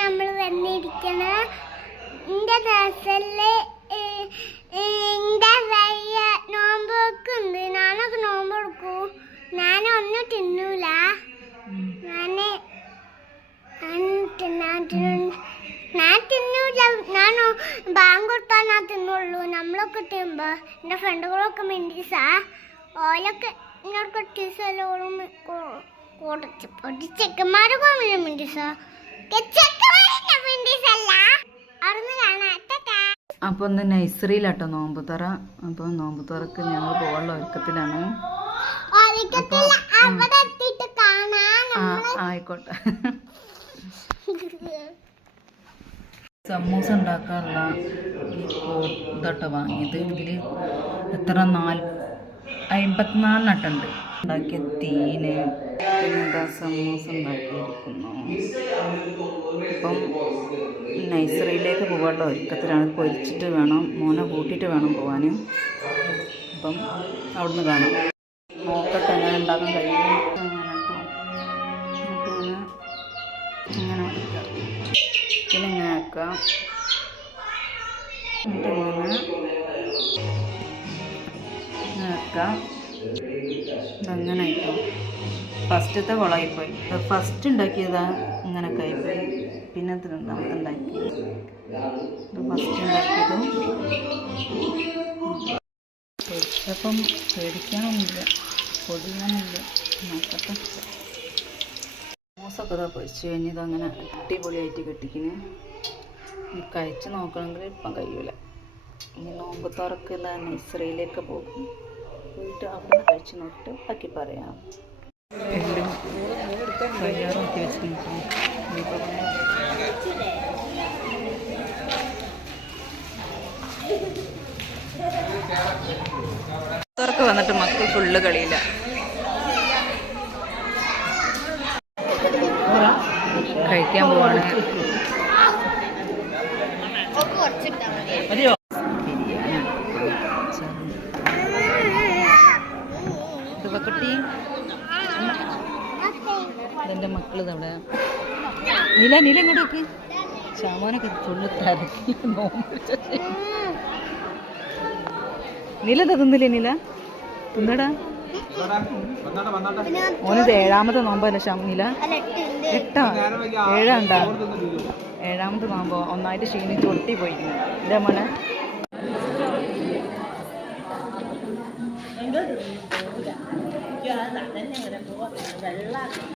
നമ്മൾ വന്നിരിക്കണ എന്റെ ക്ലാസ്സില് എന്റെ വയ്യ നോമ്പ് വെക്കുന്നുണ്ട്. ഞാനൊക്കെ നോമ്പ് എടുക്കൂ. ഞാനൊന്നും തിന്നൂല. ഞാൻ തിന്നൂല. ഞാൻ ബാങ്ക് കൊടുത്താൽ ഞാൻ തിന്നുള്ളൂ. നമ്മളൊക്കെ തിന്നുമ്പോ എന്റെ ഫ്രണ്ടുകളൊക്കെ മിണ്ടീസാ. ഓലൊക്കെ എന്നോട് കൊട്ടീസോളും ചെക്കന്മാരൊക്കെ മിണ്ടീസാ. അപ്പോൾ ഒന്ന് നഴ്സറിയിലാട്ടോ നോമ്പ് തുറ. അപ്പോൾ നോമ്പ് തുറക്ക് ഞങ്ങൾ പോകാനുള്ള ഒരുക്കത്തിലാണ്. ആയിക്കോട്ടെ. സമൂസ ഉണ്ടാക്കാനുള്ള ഈ ഇതൊട്ട് വാങ്ങിയത്. ഇതിൽ എത്ര 54 നട്ടുണ്ട്. ഉണ്ടാക്കിയ തീന് പിന്നെന്താ സമൂസ ഉണ്ടാക്കിയിരിക്കുന്നു. ഇപ്പം നഴ്സറിയിലേക്ക് പോകാനുള്ള ഒരുക്കത്തിലാണ്. പൊരിച്ചിട്ട് വേണം, മോനെ കൂട്ടിയിട്ട് വേണം പോകാൻ. അപ്പം അവിടുന്ന് കാണാം. നോക്കട്ടെ എങ്ങനെ ഉണ്ടാക്കാൻ കഴിയും. അങ്ങനെ വയ്ക്കാം. പിന്നെ ഇങ്ങനെ വെക്കാം. എന്നിട്ട് ഇങ്ങനെ വെക്കാം. ഇതങ്ങനെ ആയിട്ടോ. ഫസ്റ്റത്തെ കുളമായിപ്പോയി. ഫസ്റ്റ് ഉണ്ടാക്കിയതാ ഇങ്ങനൊക്കെ ആയിപ്പോയി. പിന്നെ രണ്ടാമത്തെ ഉണ്ടാക്കി. ഫസ്റ്റ് ഉണ്ടാക്കിയതും പൊരിച്ചപ്പം പേടിക്കാനൊന്നുമില്ല, പൊടിയാനൊന്നുമില്ല. നോക്കട്ടെ. സമൂസൊക്കെ ഇതാ പൊരിച്ച് കഴിഞ്ഞത് അങ്ങനെ അടിപൊളിയായിട്ട് കെട്ടിക്കിന്. കഴിച്ച് നോക്കണമെങ്കിൽ ഇപ്പം കഴിയൂല. ഇനി നോമ്പ് തുറക്കുള്ള നഴ്സറിയിലേക്ക് പോകും. പോയിട്ട് അവിടെ കഴിച്ച് നോക്കിയിട്ട് ബാക്കി പറയാം. എല്ലാം തയ്യാറാക്കി വെച്ചിട്ടുണ്ട്. തുറക്ക് വന്നിട്ട് മക്കൾ ഫുള്ള് കളിയില്ല. കഴിക്കാൻ പോവാണ്. കുട്ടി ഇതെൻ്റെ മക്കളിതവിടെ. നില ഇങ്ങോട്ട് നോക്ക്. ശാമോനൊക്കെ ഫുള്ള് തിരക്കി നോമ്പ്. നില തിന്നില്ലേ? നില തിന്നടാ. ഓനത് 7ാമത്തെ നോമ്പല്ലേ നില? 7ാണ്ടാ? 7ാമത്തെ നോമ്പോ. ഒന്നായിട്ട് ക്ഷീണിച്ച് ഒട്ടി പോയിരിക്കുന്നു എൻ്റെ മോനെ.